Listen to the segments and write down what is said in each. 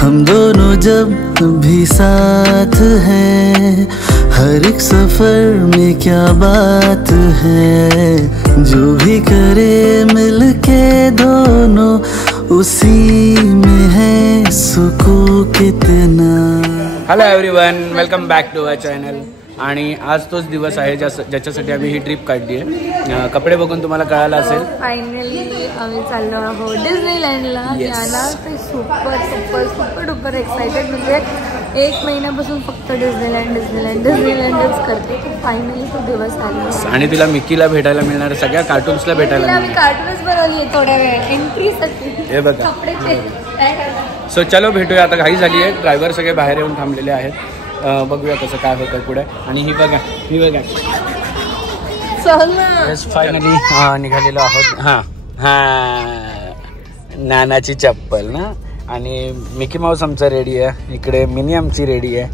हम दोनों जब भी साथ हैं, हर एक सफर में क्या बात है। जो भी करे मिलके दोनों, उसी में है सुकून कितना। Hello everyone, welcome back to our channel. आणि आज तोच दिवस आहे ज्याच्यासाठी आम्ही ही ट्रिप काढली आहे. कपडे बघून तुम्हाला कळालं असेल, फायनली आम्ही चाललो आहोत डिझनीलँडला. याला ते super super super duper excited. म्हणजे एक महिन्यापासून फक्त डिझनीलँडच करते. फायनली तो दिवस आला आणि तिला मिकीला भेटायला मिळणार, सगळ्या कार्टून्सला भेटायला आम्ही कार्टूनच बनवली आहे थोड्या वेळ एंट्रीसाठी. हे बघा, कपडे चेंज. सो चलो भेटूया. आता घाई झाली आहे, ड्रायव्हर सगळे बाहेर येऊन थांबलेले आहेत. बघूया कसं काय होतं पुढे. आणि ही बघा फायनली निघालेलो आहोत. नानाची चप्पल ना. आणि मिकी माऊस आमचा रेडी आहे, इकडे मिनी आमची रेडी आहे.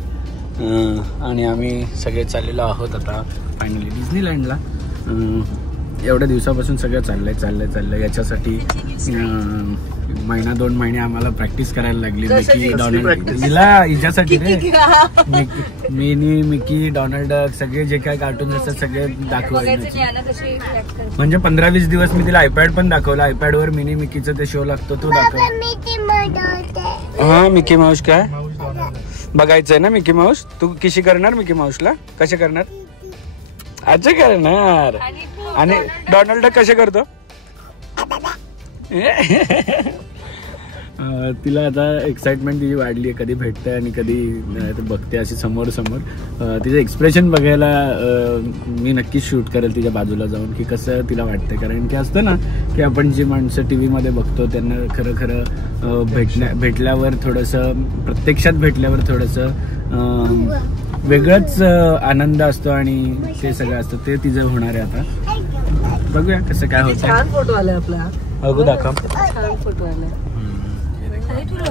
आणि आम्ही सगळे चाललेलो आहोत आता फायनली डिझनीलँडला. एवढ्या दिवसापासून सगळं चाललंय याच्यासाठी. महिना 2 महिने आम्हाला प्रॅक्टिस करायला लागली. मिकी डोनाल्ड हिच्यासाठी रे. मिकी डोनाल्ड सगळे जे काय कार्टून असतात सगळे दाखवायचे. म्हणजे 15-20 दिवस मी तिला आयपॅड पण दाखवला. आयपॅड वर मिकीचा ते शो लागतो तो दाखव. हा मिकी माऊस काय बघायचंय ना. मिकी माऊस तू कशी करणार? मिकी माऊसला कसे करणार? अच्छा करणार. आणि डोनाल्ड कसे करतो? तिला आता एक्साइटमेंट तिची वाढली आहे. कधी भेटते आणि कधी बघते अशी समोर. तिचं एक्सप्रेशन बघायला मी नक्कीच शूट करेल तिच्या बाजूला जाऊन, की कसं तिला वाटतं. कारण की असतं ना की आपण जी माणसं टी व्हीमध्ये बघतो त्यांना खरं भेटल्यावर थोडंसं, प्रत्यक्षात भेटल्यावर थोडंसं वेगळंच आनंद असतो. आणि ते सगळं असतं ते तिचं होणार आहे. आता बघूया कसं काय होतं. छान फोटो आले आपला. बघू दाखव. छान फोटो आले.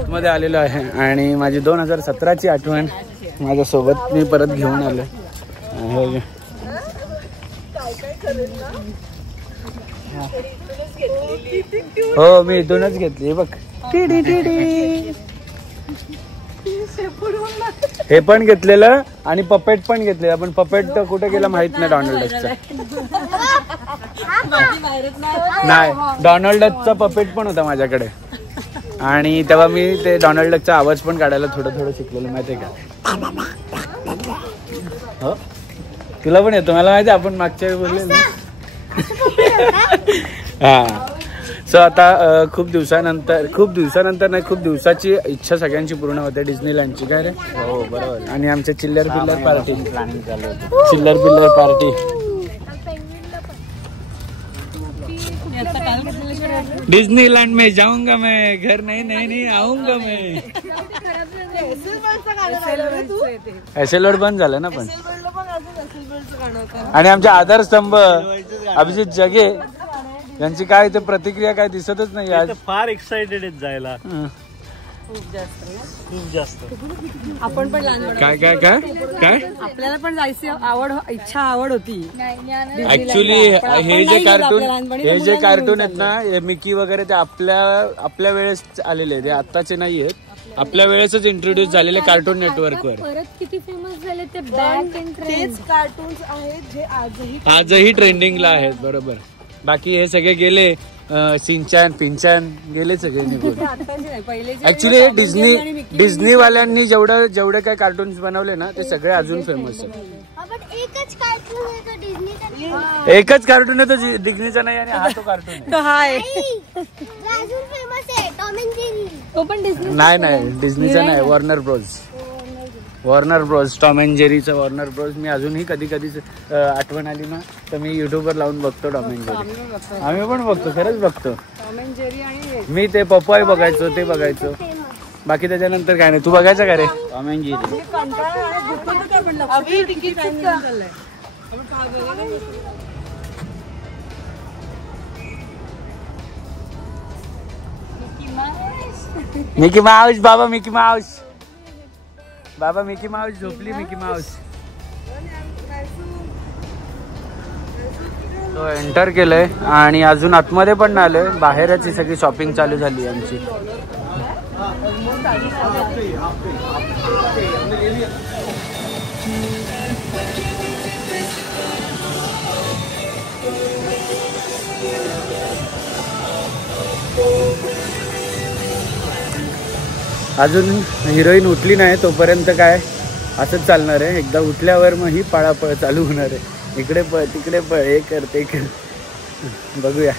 मध्ये आलेलो आहे आणि माझी 2017ची आठवण माझ्यासोबत मी परत घेऊन आलो. हो मी इथूनच घेतली. बघ हे पण घेतलेलं आणि पपेट पण घेतलेलं. पण पपेट तर कुठे गेला माहित नाही. डोनाल्डचा नाही, डोनाल्डचा पपेट पण होता माझ्याकडे. आणि तेव्हा मी ते डोनाल्डचा आवाज पण काढायला थोडं शिकलेलं माहितीये का. हो तुला पण येतो मला माहिती. आपण मागच्या वेळी बोलले ना. हा सो आता खूप दिवसानंतर नाही, खूप दिवसाची इच्छा सगळ्यांची पूर्ण होते डिझनीलँडची. काय रे? हो बरोबर. आणि आमच्या चिल्लर पिल्लर पार्टी प्लॅनिंग चालू होती. चिल्लर पिल्लर पार्टी. डिज्नीलैंड में जाऊंगा मैं, घर नहीं आऊंगा मैं. एसेलवर्ड बंद झालं ना. पण आणि आमचे आधारस्तंभ अभिजित जगे यांची काय ते प्रतिक्रिया काय दिसतच नाही आज. फार एक्साइटेड आहेत जायला. खूप जास्त. आपण पण काय आपल्याला पण जायची आवड होती. ऍक्च्युली हे जे कार्टून आहेत ना, मिकी वगैरे ते आपल्या वेळेस आलेले. ते आत्ताचे नाही आहेत, आपल्या वेळेसच इंट्रोड्यूस झालेले कार्टून नेटवर्कवर. परत किती फेमस झाले ते बॅक अँड ट्रेंड कार्टून्स आहेत जे आजही ट्रेंडिंगला आहेत. बरोबर. बाकी हे सगळे गेले. सिंचन पिंचन गेले सगळे निघून. ऍक्च्युली हे डिझनीवाल्यांनी जेवढे काय कार्टून्स बनवले ना ते सगळे अजून फेमस आहेत. एकच कार्टून आहे तो डिझनीचा नाही. आणि हा तो कार्टून आहे. तो पण डिझनी नाही डिझनीचा नाही. वॉर्नर ब्रोज टॉम अँड जेरीचा वॉर्नर ब्रोज. मी अजूनही कधी आठवण आली ना तर मी युट्यूबवर लावून बघतो टॉम अँड जेरी. आम्ही पण बघतो, खरंच बघतो. मी ते पप्पाय बघायचो, ते बघायचो. बाकी त्याच्यानंतर काय नाही. तू बघायचं का रे Tom and Jerry? Mickey Mouse बाबा, मिकी माऊस बाबा, मिकी माऊस झोपली. मिकी माऊस तो एंटर केलंय आणि अजून आतमध्ये पण नाही आलोय. बाहेरच ही सगळी शॉपिंग चालू झाली आमची. अजून हिरोईन उठली नाही तोपर्यंत काय असंच चालणार आहे. एकदा उठल्यावर मग ही पळापळ चालू होणार आहे. इकडे पळ तिकडे पळ, हे कर ते कर. बघूया.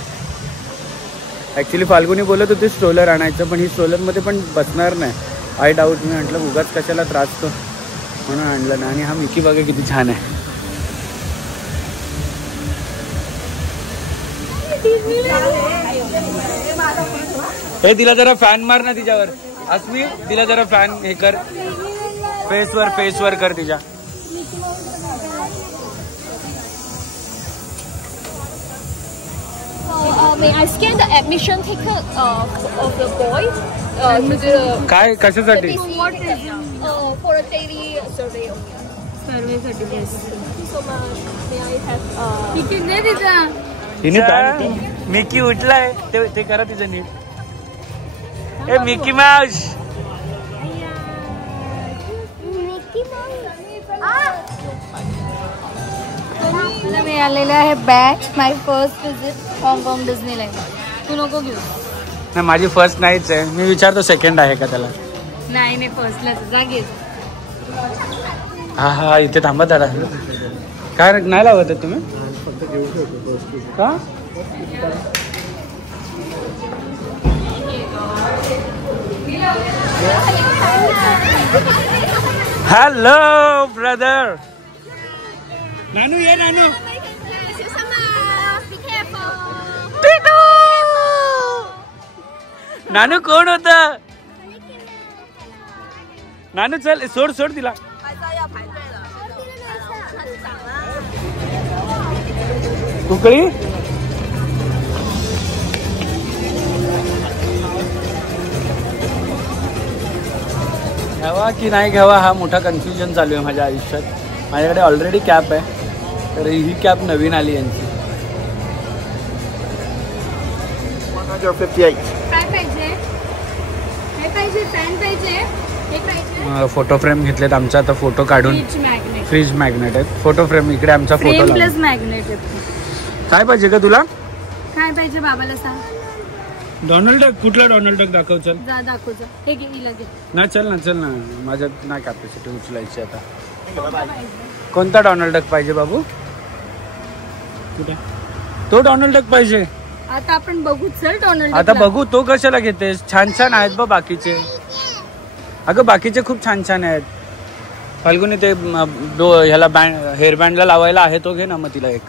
ॲक्च्युली फाल्गुनी बोलत होती स्ट्रोलर आणायचं, पण ही स्ट्रोलरमध्ये पण बसणार नाही. I doubt. मी म्हटलं उगाच कशाला त्रास तो, म्हणून आणलं ना. आणि हा मिकी बघा किती छान आहे. हे तिला जरा फॅन मार ना तिच्यावर. अस्मी तिला जरा फॅन हे कर, फेसवर कर तिच्या. May I scan the admission ticket of the boy to the काय कशासाठी? for a daily survey only. Survey certificate. Thank you so much. May I have ticket दे तिचा. तिने मिकी उठलाय ते करा तिचं नीट. ए मिकी माऊस. मला मिळालेलं आहे बॅच. माय फर्स्ट विजिट हाँगकाँग डिस्नीलँड. तू नको घेऊ. नाही माझी फर्स्ट नाहीच आहे. मी विचारतो सेकंड आहे का त्याला. नाही फर्स्टलाच जा घे. हा इथे थांबा दादा. काय नाही लावत आहे तुम्ही का? Hello brother. नानू ये नानू. नानू कोण होता? नानू चल सोड तिला. कुकळी घ्यावा की नाही घ्यावा हा मोठा कन्फ्युजन चालू आहे माझ्या आयुष्यात. माझ्याकडे ऑलरेडी कॅप आहे, तर ही कॅप नवीन आली यांची. 158. काय पाहिजे? काय पाहिजे? फॅन पाहिजे? हे पाहिजे? फोटो फ्रेम घेतलेत आमचा. आता फोटो काढून फ्रीज मॅग्नेट आहेत. फोटो फ्रेम इकडे आमचा फोटो प्लस मॅग्नेट आहे. काय पाहिजे का तुला? काय पाहिजे बाबाला सांग. Donald duck. कुठला डोनाल्ड डक दाखव. चल जा दाखव जा. हे घे लगेच. ना चल ना माझ्यात नाही कॅपॅसिटी उचलायची आता. कोणता डोनाल्ड डक पाहिजे बाबू? कुठे तो डोनाल्ड डक पाहिजे? आता आपण बघू. चल डोनाल्ड. आता बघू. तो कशाला घेतेस? छान छान आहेत बघ बाकीचे. अगं बाकीचे खूप छान छान आहेत. फाल्गुनी ते ह्याला हेअर बँडला लावायला आहे तो घे ना मग तिला एक.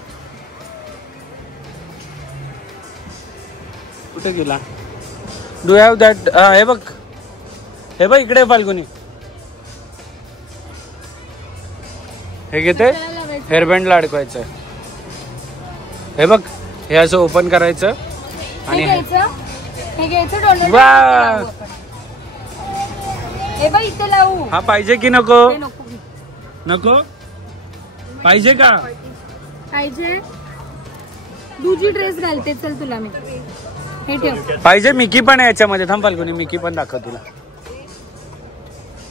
कुठे गेला? Do have that? हे बघ इकडे फाल्गुनी. हे घेते. हेअरबँडला अडकवायचं. हे बघ हे असं ओपन करायचं आणि हे घ्यायचं डोनाल्ड. वा. हे बघ इथे लावू. हा पाहिजे की नको? नको. नको पाहिजे का? पाहिजे. तुझी ड्रेस घालते. चल तुला मी हे ठेव. पाहिजे. मिकी पण आहे याच्यामध्ये. थांब फाल्गुनी मिकी पण दाखव तुला.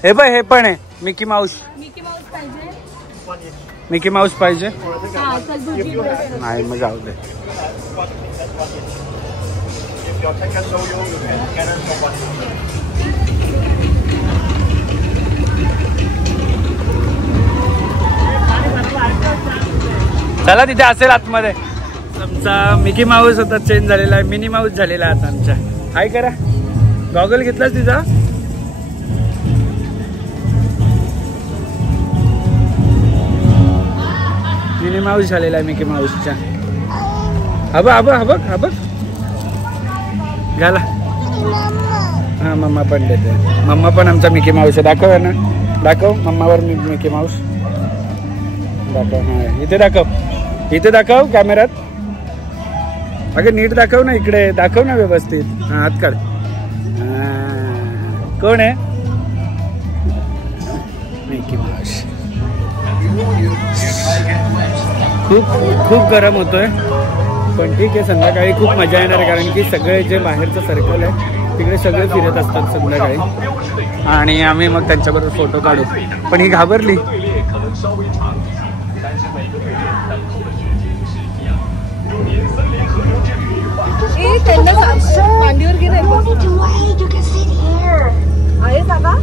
हे बघ हे पण आहे मिकी माऊस. मिकी माऊस पाहिजे. मिकी माऊस पाहिजे. हा चल तुझी ड्रेस. नाही मग जाऊ दे. चला तिथे असेल आतमध्ये. आमचा मिकी माऊस आता चेंज झालेला आहे. मिनी माऊस झालेला आहे आता आमच्या. हाय करा. गॉगल घेतलास तिचा? मिनी माऊस झालेला आहे मिकी माऊसच्या. हबक घाला. हा मम्मा पण देते. मम्मा पण आमचा मिकी माऊस आहे. दाखव ना. दाखव मम्मावर मिकी माऊस दाखव. हा इथे दाखव कॅमेऱ्यात. अगं नीट दाखव ना. इकडे दाखव ना व्यवस्थित. हा हात काढ. कोण आहे? Mickey Mouse. खूप गरम होतोय पण ठीक आहे. संध्याकाळी खूप मजा येणार आहे कारण की सगळे जे बाहेरचं सर्कल आहे तिकडे सगळे फिरत असतात संध्याकाळी आणि आम्ही मग त्यांच्याबरोबर फोटो काढू. पण ही घाबरली. मांडीवर गेले आहे बाबा.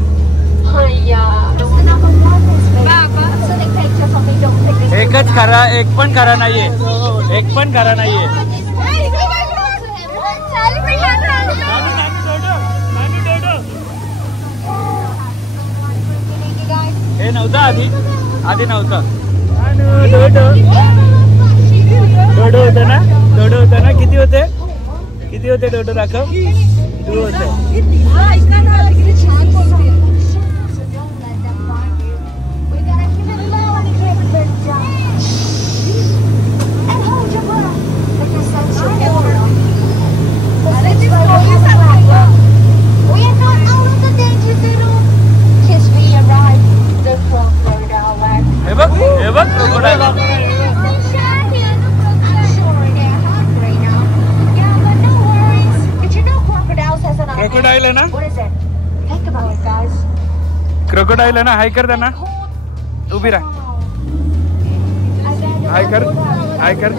एकच खरा, एक पण खरा नाहीये, एक पण खरा नाहीये. हे नव्हतं आधी, आधी नव्हतं. डोडो होतं ना, डोडो होतं ना. किती होते, किती होते डोडो दाखव. तू होते. हे बघ, हे बघ क्रोकोडाईल. क्रोकोडाईल आहे ना, क्रोकोडाईल आहे ना. हाय कर त्यांना, उभी राह. हाय कर, हाय कर.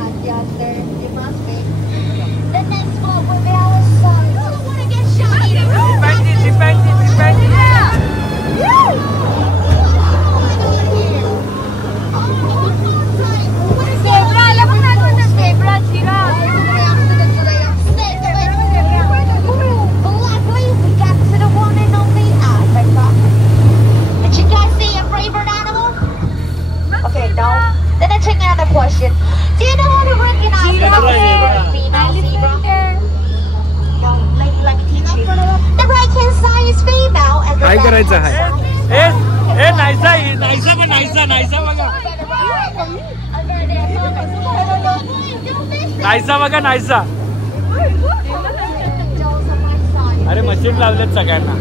Question. Do you know how to recognize the female zebra? No, let me teach you. The right-hand side is female and the high left करायचं. hand हाय. side ए नाहीसा, नाहीसा का नाहीसा, नाहीसा बघा, नाहीसा बघा, नाहीसा. अरे मशीन लावलेत सगळ्यांना.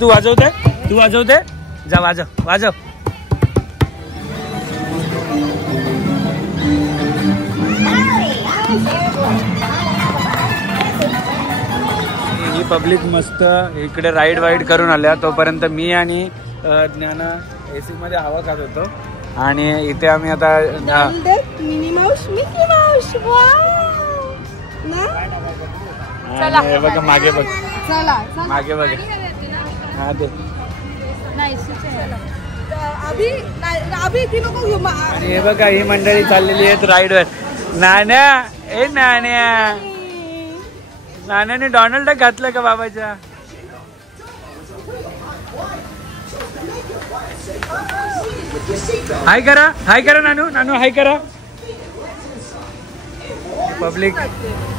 तू वाजवते, तू वाजवते. जा वाजव, वाजव. ही पब्लिक मस्त इकडे राईड वाईड करून आल्या. तोपर्यंत मी आणि ज्ञाना एसी मध्ये हवा खात होतो आणि इथे आम्ही आता मिनी माऊस, मिकी माऊस. चला बघा मागे बघ, चला मागे बघ. हा ते आणि हे बघा ही मंडळी चाललेली आहेत राईडवर. नाण्या, ए नाण्या, नाण्याने डोनाल्ड घातलं का बाबाच्या. हाय करा, हाय करा नानू, नानू हाय करा.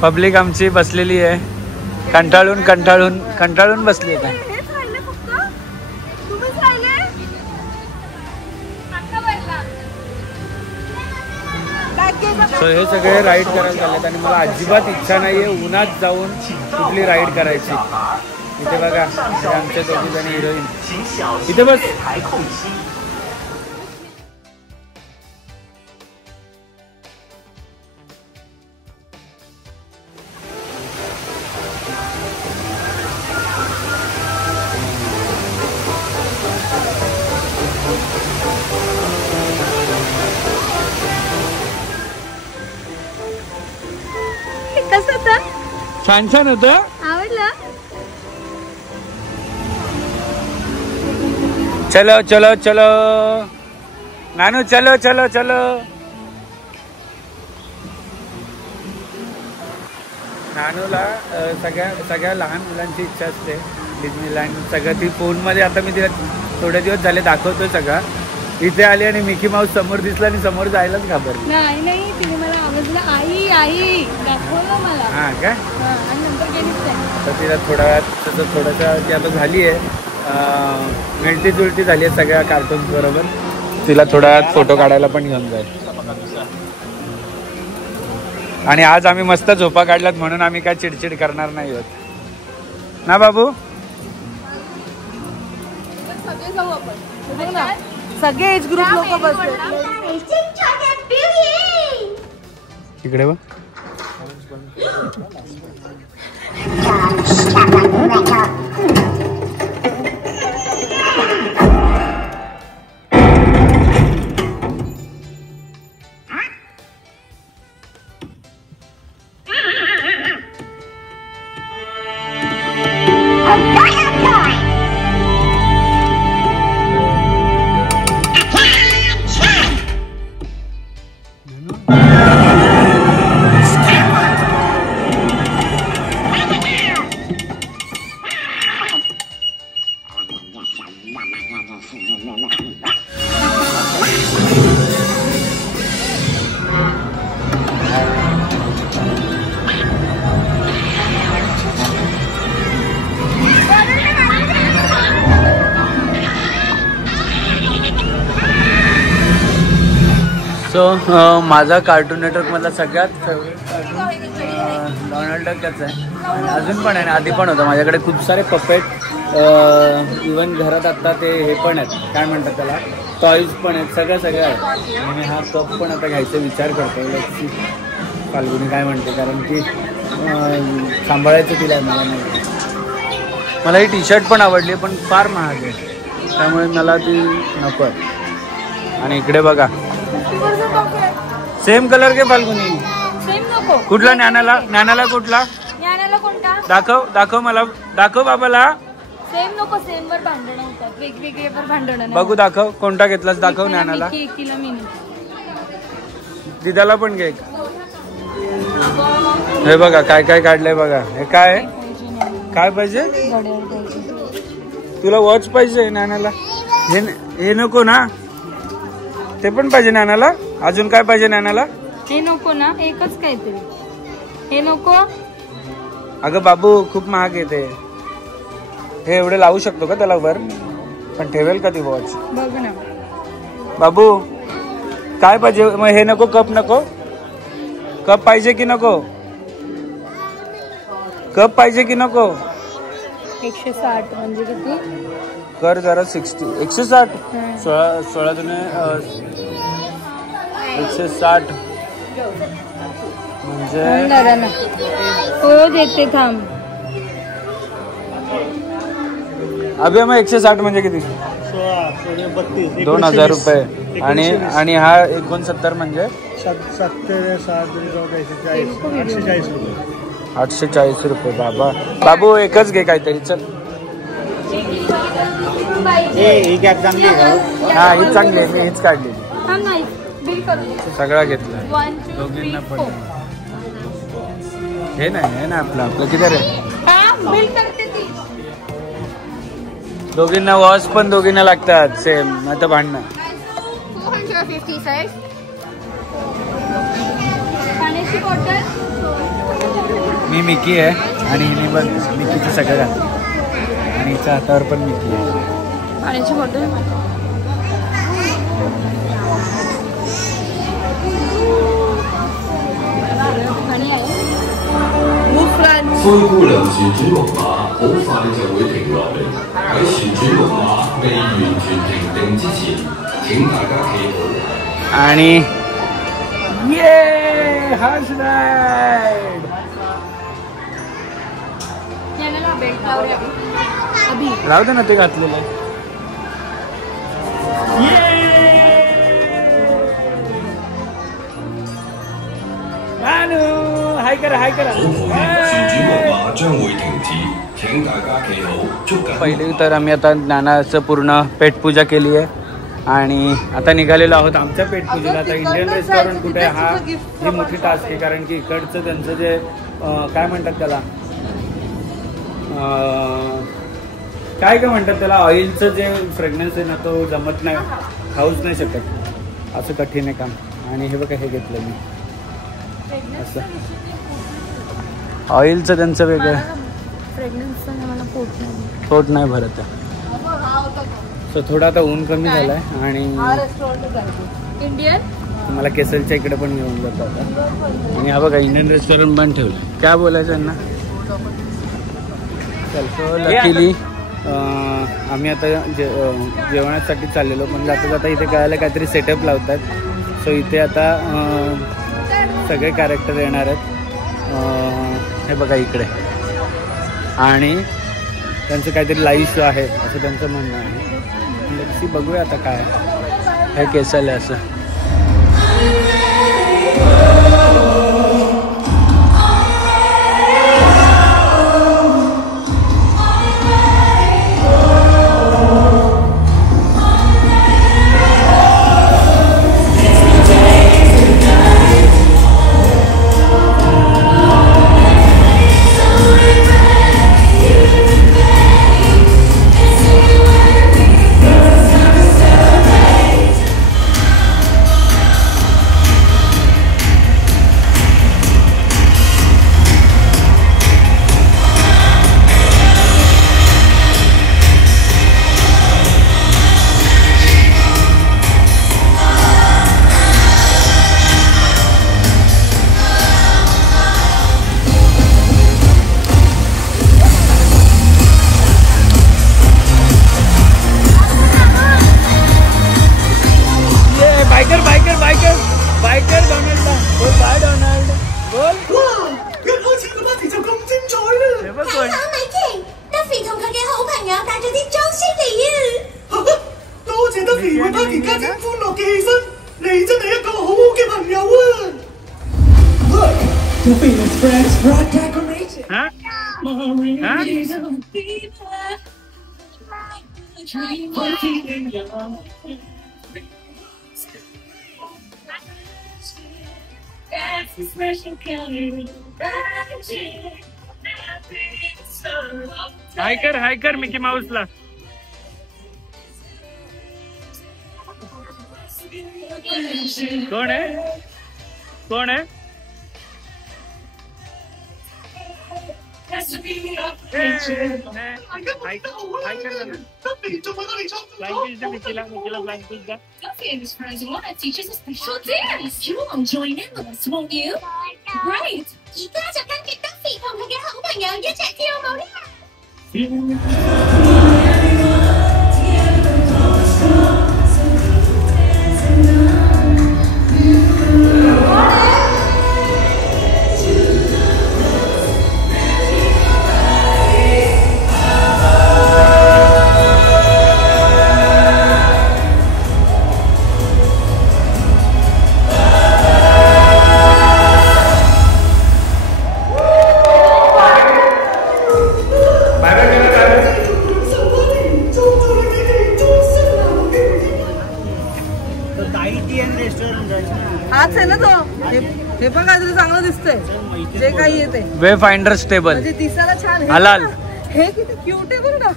पब्लिक आमची बसलेली आहे, कंटाळून कंटाळून कंटाळून बसली आहे. सो हे सगळे राईड करायला चाललेत आणि मला अजिबात इच्छा नाहीये उन्हात जाऊन कुठली राईड करायची. इथे बघा आमच्या दोघी जणी हिरोईन. इथे बस. कसं होतं? छान छान होतं. आवडलं? चलो चलो चलो नानू, चलो चलो चलो. नानूला सगळ्या लहान मुलांची इच्छा असते डिझनीलँड सगळं. ती फोनमध्ये आता मी तिला थोडे दिवस झाले दाखवतोय सगळं. इथे आली आणि मिकी माऊस समोर दिसला आणि समोर जायलाच घाबरली. नाही तिने मला आवाजला आई आई दाखवलं मला. हा काय? आणि नंतर गेलीच नाही. तर तिला थोडंसं ती आता झाली आहे, मिळती जुळती झाली आहे सगळ्या कार्टून्स बरोबर. तिला थोड्या वेळात फोटो काढायला पण घेऊन जाईल. आणि आज आम्ही मस्त झोपा काढल्यात म्हणून आम्ही काय चिडचिड करणार नाही होत ना बाबू. सगळे एज ग्रुप लोक बसले. इकडे बघ. माझा कार्टून नेटवर्क मधला सगळ्यात फेवरेट कार्टून डोनाल्ड डकच आहे. आणि अजून पण आहे ना, आधी पण होतं माझ्याकडे खूप सारे पपेट. इवन घरात आत्ता ते हे पण आहेत, काय म्हणतात त्याला, टॉईज पण आहेत, सगळं आहे. आणि हा कप पण आता घ्यायचा विचार करतो. फाल्गुनी काय म्हणते, कारण की सांभाळायचं तिला मला नाही. मला ही टी शर्ट पण आवडली पण फार महाग आहे, त्यामुळे मला ती नको आहे. आणि इकडे बघा सेम कलर के फाल्गुनी. सेम नको. कुठला ज्ञानाला कुठला कोणता दाखव मला, दाखव बाबाला. सेम नको. सेम वर भांडण होतात, वेगवेगळे वर भांडण. बघू दाखव कोणता घेतलास, दाखव ज्ञानाला. दिदाला पण घे. हे बघा काय काय काढलंय बघा. हे काय आहे, काय पाहिजे तुला? वॉच पाहिजे ज्ञानाला. हे नको ना, ते पण पाहिजे ज्ञानाला. अजून काय पाहिजे ज्ञानाला? हे नको ना, एकच काहीतरी. हे नको. अगं बाबू खूप महाग येते हे. एवढे लावू शकतो का त्याला वर? पण ठेवेल का ती वॉच? बघ ना बाबू काय पाहिजे मग? हे नको? कप नको? कप पाहिजे की नको? कप पाहिजे की नको? 160 म्हणजे किती कर जरा? 160. 16 दुने 160 म्हणजे हो देते थांब. अभि मग 160 म्हणजे किती? 2000 रुपये. आणि हा 69 म्हणजे 840 रुपये. बाबू एकच घे काहीतरी. चल हा ही चांगली आहे, मी हीच काढली. सगळा घेतला दोघींना पण. हे नाही आपलं किती रे? दोघींना वॉच पण दोघींना लागतात सेम, नाही तर भांडणं. मी मिकी आहे आणि हिने बघ मिकीचं सगळं घातलं आणि हिच्या हातावर पण मिकी आहे. पाण्याची बॉटल. Move friends. ฟื้นฟู两极之用法好快就會停落嚟。喺旋轉木馬未完全停定之前，請大家企好。आणि ये हर्ष राईड बेल्ट लावूया अभि राहू दे ना ते घातलेलं हाय करा हाय करा旋轉木馬將會停止，請大家企好，捉緊。 पहिले तर आम्ही आता ज्ञानाचं पूर्ण पेटपूजा केली आहे आणि आता निघालेलो आहोत आमच्या पेटपूजेला. आता इंडियन रेस्टॉरंट कुठे आहे हा ही मोठी टास्क आहे, कारण की इकडचं त्यांचं जे काय म्हणतात त्याला काय म्हणतात त्याला ऑइलचं जे फ्रेग्रन्स आहे ना तो जमत नाही, खाऊच नाही शकत, असं कठीण आहे काम. आणि हे बघा हे घेतलं मी असं ऑइलचं त्यांचं वेगळं पोट नाही भरत आहे. सो थोडं आता ऊन कमी झालंय आणि इंडियन मला केसरच्या इकडे पण घेऊन जातो आता. आणि हा बघा इंडियन रेस्टॉरंट पण ठेवलं. काय बोलायचं यांना. सो लकीली आम्ही आता जेवणासाठी चाललेलो, पण जाता जाता इथे कळायला काहीतरी सेटअप लावतात. सो इथे आता सगळे कॅरेक्टर येणार आहेत. हे बघा इकडे, आणि त्यांचं काहीतरी लाईव्ह शो आहे असं त्यांचं म्हणणं आहे. लक्ष्मी बघूया आता काय हे केसल आहे असं. हाय कर मिकी माऊसला. कोण आहे कोण आहे. वे फाइंडर स्टेबल दिसायला छान आहे. हलाल. हे किती क्यूट आहे बघ ना.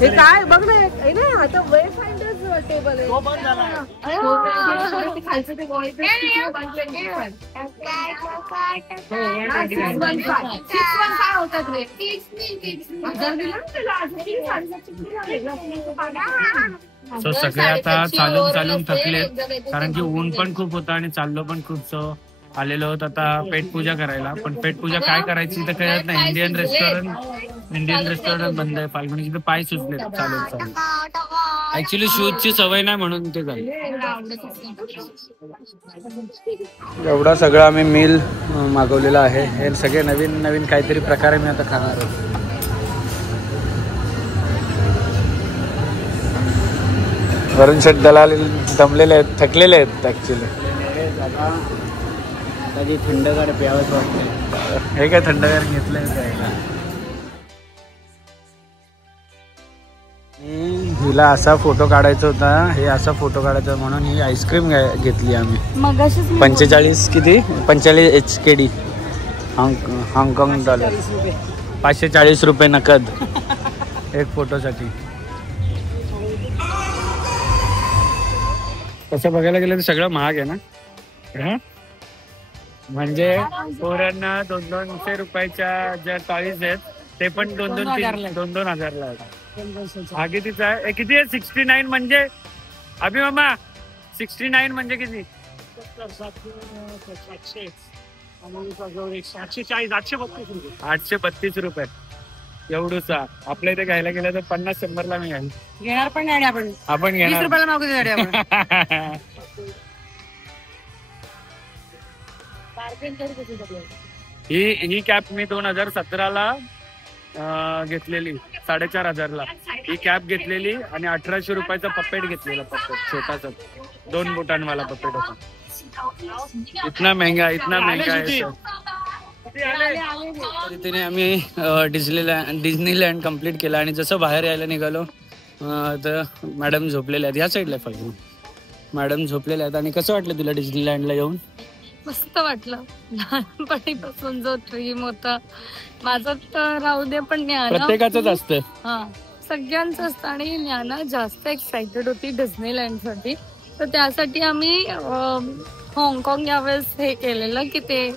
हे काय बघ ना. आता वे फाइंडर टेबल आहे. सो सगळे आता चालून थकलेत, कारण की ऊन पण खूप होतं आणि चाललो पण खूप. सो आलेलो आहोत आता पेटपूजा करायला, पण पेटपूजा काय करायची तर कळत नाही. इंडियन रेस्टॉरंट बंद आहे. फाल्गुनीची तर पाय सुचले. चालेल. ऍक्च्युली शूजची सवय नाही म्हणून ते झालं. एवढा सगळा आम्ही मील मागवलेला आहे. हे सगळे नवीन नवीन काहीतरी प्रकारे मी आता खाणार आहे. वरुण शेट दलाल दमलेले आहेत, थकलेले आहेत ऍक्च्युली. कधी थंडगार प्यावंच वाटतं. हे काय थंडगार घेतलंय प्यायला. हिला असा फोटो काढायचा होता, हे असा फोटो काढायचा म्हणून ही आईस्क्रीम घेतली आम्ही. 45 किती 45 HKD हाँगकाँग डॉलर, 540 रुपये नकद एक फोटोसाठी. तसं बघायला गेलं तर सगळं महाग आहे ना. म्हणजे पोरांना 200 रुपयाच्या ज्या टॉईज आहेत ते पण 2,000-2,000 आहेत. हा कितीचा आहे? किती आहे? 69 म्हणजे अभि मामा 69 म्हणजे किती? 832 रुपये एवढूचा. आपल्या इथे घ्यायला गेलं तर 50-100 मिळाल. घेणार पण नाही आपण घेणार. 20 रुपयाला मागू. ही कॅप मी 2017ला घेतलेली 4,500ला. ही कॅप घेतलेली आणि 1,800 रुपयाचा पपेट घेतलेला. पपेट छोटासा 2 बोटांवाला पपेट होता. इतना महंगा आहे. तिने आम्ही डिझनीलँड कम्प्लीट केला आणि जसं बाहेर यायला निघालो तर मॅडम झोपलेल्या आहेत. ह्या साईडला फक्त मॅडम झोपलेल्या आहेत. आणि कसं वाटलं तुला डिझनीलँडला येऊन? मस्त वाटलं. लहानपणीपासून जो ड्रीम होता माझं तर राहू दे, पण प्रत्येकाचंच असतं. हा सगळ्यांचं असतं. आणि ज्ञाना जास्त एक्साइटेड होती डिझनीलँड साठी, तर त्यासाठी आम्ही हाँगकाँग यावेळेस हे केलेलं की ते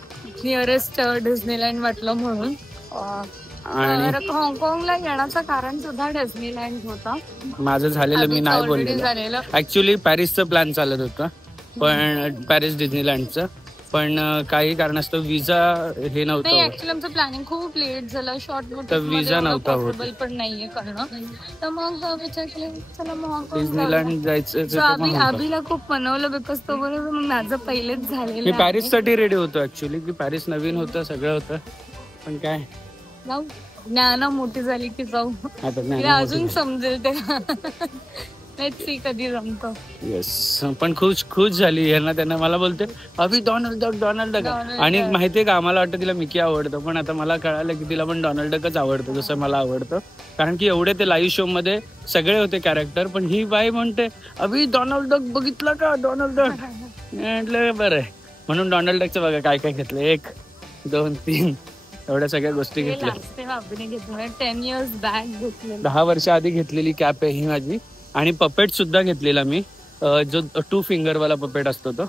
नियरेस्ट डिझनीलँड वाटलं म्हणून. हाँगकाँगला येण्याचं कारण सुद्धा डिझनीलँड होता. माझं झालेलं मी नाही बोललेलं. ऍक्च्युली पॅरिसचं प्लॅन चालत होतं, पण पॅरिस डिझनीलँडचं, पण काही कारणास्तव विजा हे नव्हतं. ऍक्च्युली आमचं प्लॅनिंग खूप लेट झालं. शॉर्ट तर विजा नव्हता पॉसिबल पण नाहीये करणं. तर मग विचार केला चला मग डिझनीलँड जायचं. अभिला खूप मनवलं बिकॉज तो बरोबर मग माझं पहिलेच झालेलं. मी पॅरिस साठी रेडी होतो ऍक्च्युली, की पॅरिस नवीन होतं, सगळं होतं, पण काय जाऊ. ज्ञाना मोठी झाली की जाऊ. आता अजून समजेल ते. कधी जमतो. येस, पण खुश झाली. यांना त्यांना मला बोलते अभि डोनाल्ड डक. आणि माहितीये का, आम्हाला वाटतं तिला मिकी आवडतं, पण आता मला कळालं की तिला पण डोनाल्ड डकच आवडतं जसं मला आवडतं. कारण की एवढे ते लाईव्ह शो मध्ये सगळे होते कॅरेक्टर, पण ही बाई म्हणते अभि डोनाल्ड डक बघितलं का, डोनाल्ड डक. म्हटलं बरं आहे. म्हणून डोनाल्ड डकचं बघा काय काय घेतलं, 1, 2, 3 एवढ्या सगळ्या गोष्टी घेतल्या. 10 years बॅक घेतली, 10 वर्ष आधी घेतलेली कॅप आहे ही माझी. आणि पपेट सुद्धा घेतलेला मी, जो 2 फिंगर वाला पपेट असतो तो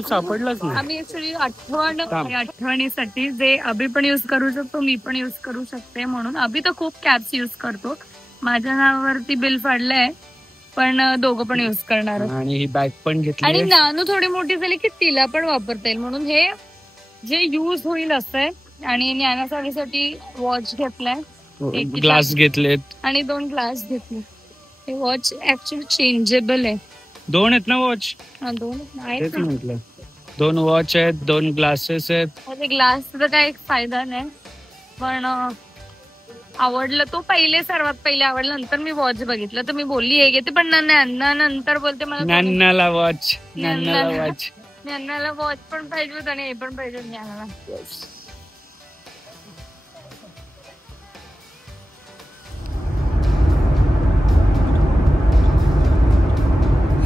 सापडलाच नाही. आम्ही ऍक्च्युली आठवणीसाठी जे अभि पण युज करू शकतो, मी पण युज करू शकते म्हणून. अभि तर खूप कॅप्स युज करतो. माझ्या नावावरती बिल फाडलंय, पण दोघं पण युज करणार. आणि ही बॅग पण घेतली. आणि नानू थोडी मोठी झाली की तिला पण वापरता येईल म्हणून हे जे युज होईल असं. आणि ज्ञानासाठी वॉच घेतलाय, ग्लास घेतलेत आणि 2 ग्लास घेतले. हे वॉच ऍक्च्युली चेंजेबल आहे. 2 आहेत ना वॉच? 2 आहेत म्हटलं. 2 वॉच आहेत, 2 ग्लासेस आहेत. ग्लासचा काही फायदा नाही, पण आवडलं. तो सर्वात पहिले आवडलं. नंतर मी वॉच बघितलं तर मी बोलली हे घेते, पण नंतर बोलते मला ज्ञानाला वॉच पण पाहिजे होत आणि हे पण पाहिजे ज्ञानाला.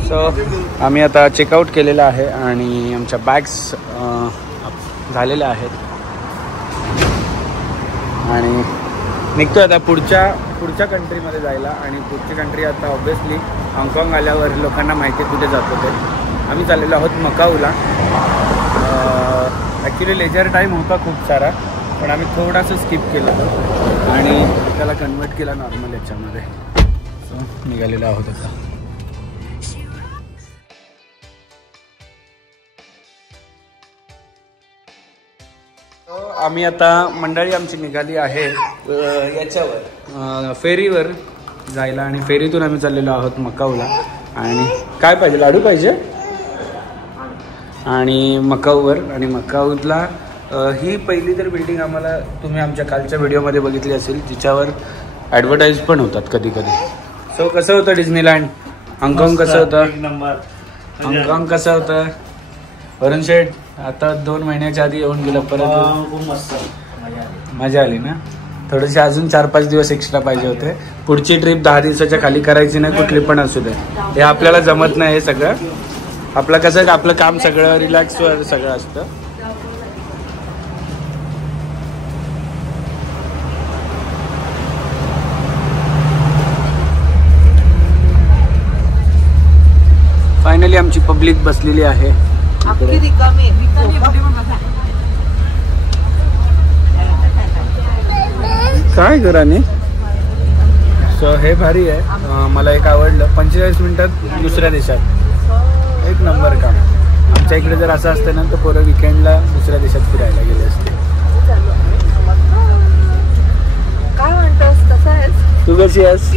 सो आम्ही आता चेकआउट केलेलं आहे आणि आमच्या बॅग्स झालेल्या आहेत आणि निघतोय आता पुढच्या कंट्रीमध्ये जायला. आणि पुढची कंट्री आता ऑब्व्हियसली हाँगकाँग आल्यावर लोकांना माहिती आहे कुठे जातो ते. आम्ही चाललेलो आहोत मकाऊला. ॲक्च्युली लेजर टाईम होता खूप सारा, पण आम्ही थोडासा स्किप केला आणि त्याला कन्वर्ट केला नॉर्मल याच्यामध्ये. सो निघालेलो आहोत आता. आम्ही आता मंडळी आमची निघाली आहे याच्यावर फेरीवर जायला आणि फेरीतून आम्ही चाललेलो आहोत मकाऊला. आणि काय पाहिजे, लाडू पाहिजे आणि मकाऊवर. आणि मकाऊला ही पहिली तर बिल्डिंग आम्हाला तुम्ही आमच्या कालच्या व्हिडिओमध्ये बघितली असेल, जिच्यावर ॲडव्हर्टाईज पण होतात कधी कधी. सो कसं होतं डिझनीलँड? हाँगकाँग कसं होतं? हाँगकाँग कसं होतं वरुण शेठ? आता 2 महिन्याच्या आधी येऊन गेलं परत. खूप मस्त मजा आली ना? थोडेसे अजून 4-5 दिवस एक्स्ट्रा पाहिजे होते. पुढची ट्रिप 10 दिवसाच्या खाली करायची नाही, कुठली पण असू दे. हे आपल्याला जमत नाही हे सगळं. आपलं कसं आपलं काम सगळं रिलॅक्सवर सगळं असतं. फायनली आमची पब्लिक बसलेली आहे. काय घराने. सो हे भारी आहे. मला एक आवडलं. 45 मिनिटात दुसऱ्या देशात. एक नंबर काम. आमच्या इकडे जर असं असतं ना तर पोरं विकेंडला दुसऱ्या देशात फिरायला गेले असते. काय म्हणतोस, कसं आहेस? तू कशी आहेस?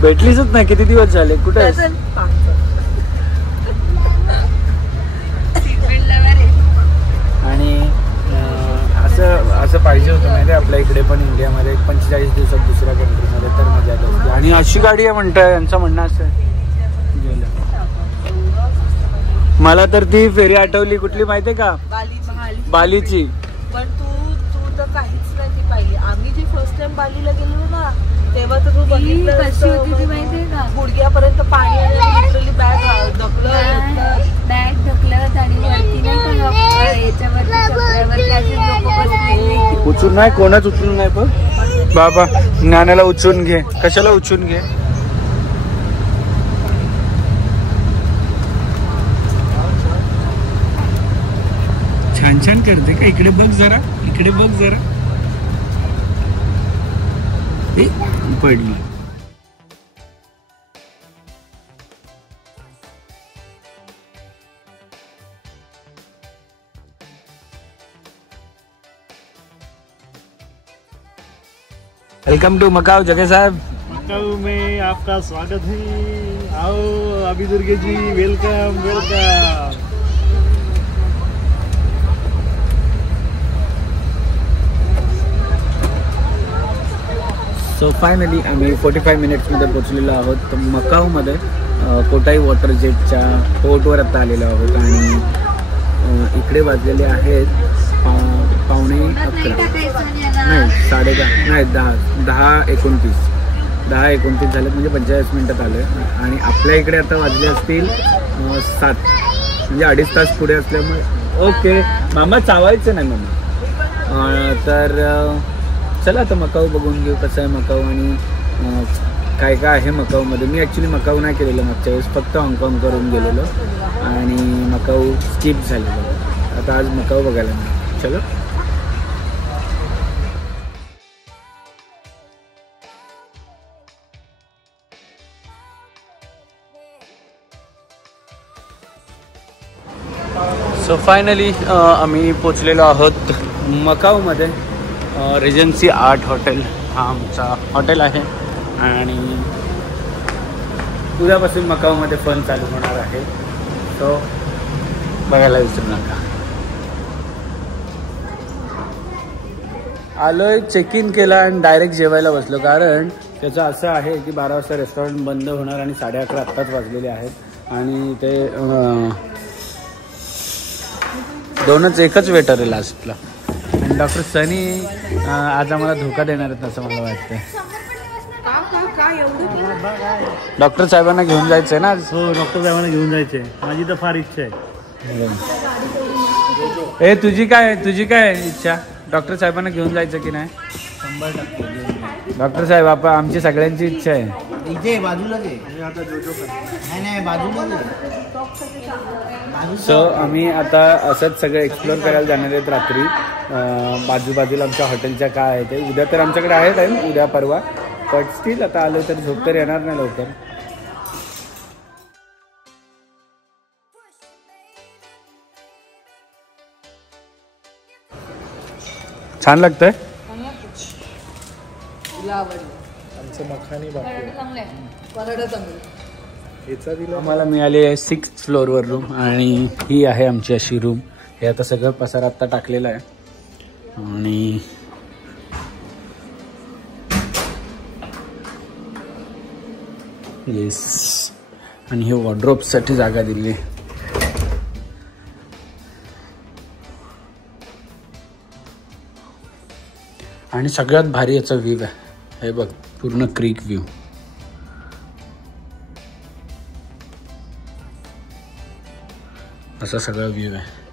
भेटलीच नाही, किती दिवस झाले? कुठे आहेस? आणि असं पाहिजे होतं माहिती आहे आपल्या इकडे पण इंडियामध्ये 45 दिवसात दुसऱ्या कंट्रीमध्ये, तर मजा येत असते. आणि अशी गाडी आहे म्हणताय, यांचं म्हणणं असं आहे. मला तर ती फेरी आठवली कुठली माहितीये का? बालीची. पण तू तर काहीच नाही ती पाहिली. आम्ही जी फर्स्ट टाइम बालीला गेलो ना तेव्हा तर तू बघितलं कशी होती ती माहितीये का? गुडघ्यापर्यंत पाणी आणि बॅग ढकलत आणि वरती नाही का याच्यावरती चक्रावरती असे लोक बसलेले. उचलून नाही, कोणाच उचलून नाही. पण बाबा नाण्याला उचलून घे. कशाला उचलून घे? छान छान करते का? इकडे बघ जरा, इकडे बघ जरा. पडली. वेलकम टू मकाऊ जगह साहब. मकाऊ में आपका स्वागत है. आओ अभी दुर्गे जी, वेलकम वेलकम. सो फायनली आम्ही 45 मिनिट्समध्ये पोचलेलो आहोत मकाऊमध्ये. कोटाई वॉटर जेटच्या पोर्टवर आता आलेलो आहोत. आणि इकडे वाजलेले आहेत 9:45 नाही 10:30 नाही 10:29 झाले, म्हणजे 45 मिनिटात आले. आणि आपल्या इकडे आता वाजले असतील 7, म्हणजे 2.5 तास पुढे असल्यामुळे. ओके मामा चावायचं नाही मामा. तर चला आता मकाऊ बघून घेऊ कसं आहे मकाऊ आणि काय काय आहे मकाऊमध्ये. मी ॲक्च्युली मकाऊ नाही केलेलं मागच्या वेळेस, फक्त हाँगकाँग करून गेलेलो आणि मकाऊ स्किप झालेलो. आता आज मकाऊ बघायला मिळेल. चलो. सो फायनली आम्ही पोचलेलो आहोत मकाऊमध्ये. रिजन्सी आर्ट हॉटेल हा आमचा हॉटेल आहे. आणि उद्यापासून मकाऊमध्ये फन चालू होणार आहे. तो बघायला विसरू नका. आलोय, चेक इन केला आणि डायरेक्ट जेवायला बसलो. कारण त्याचं असं आहे की 12 वाजता रेस्टॉरंट बंद होणार आणि 11:30 आत्ताच वाजलेले आहेत. आणि ते 1च वेटर आहे लास्टला. आणि डॉक्टर सनी आज आम्हाला धोका देणार आहेत असं मला वाटतं. डॉक्टर साहेबांना घेऊन जायचंय ना आज. हो, डॉक्टर साहेबांना घेऊन जायचंय. माझी तर फार इच्छा आहे. तुझी काय इच्छा? डॉक्टर साहेबांना घेऊन जायचं की नाही? 100% डॉक्टर साहेब आमची सगळ्यांची इच्छा आहे. इथे बाजूला सो आम्ही आता असंच सगळं एक्सप्लोर करायला जाणार आहेत रात्री. बाजूबाजूला आमच्या हॉटेलच्या काय आहे ते. उद्या तर आमच्याकडे आहे टाईम, उद्या परवा. बट स्टील आता आलो तर झोप तर येणार नाही लवकर. छान लागतंय. आमचं मखानी बाकी आम्हाला मिळाली आहे 6th फ्लोअरवर रूम आणि ही आहे आमची अशी रूम. हे आता सगळं पसारा आत्ता टाकलेला आहे आणि येस आणि हे वॉर्डरोबसाठी जागा दिली. आणि सगळ्यात भारी याचा व्ह्यू आहे. हे बघ पूर्ण क्रीक व्ह्यू. असा सगळा व्ह्यू आहे.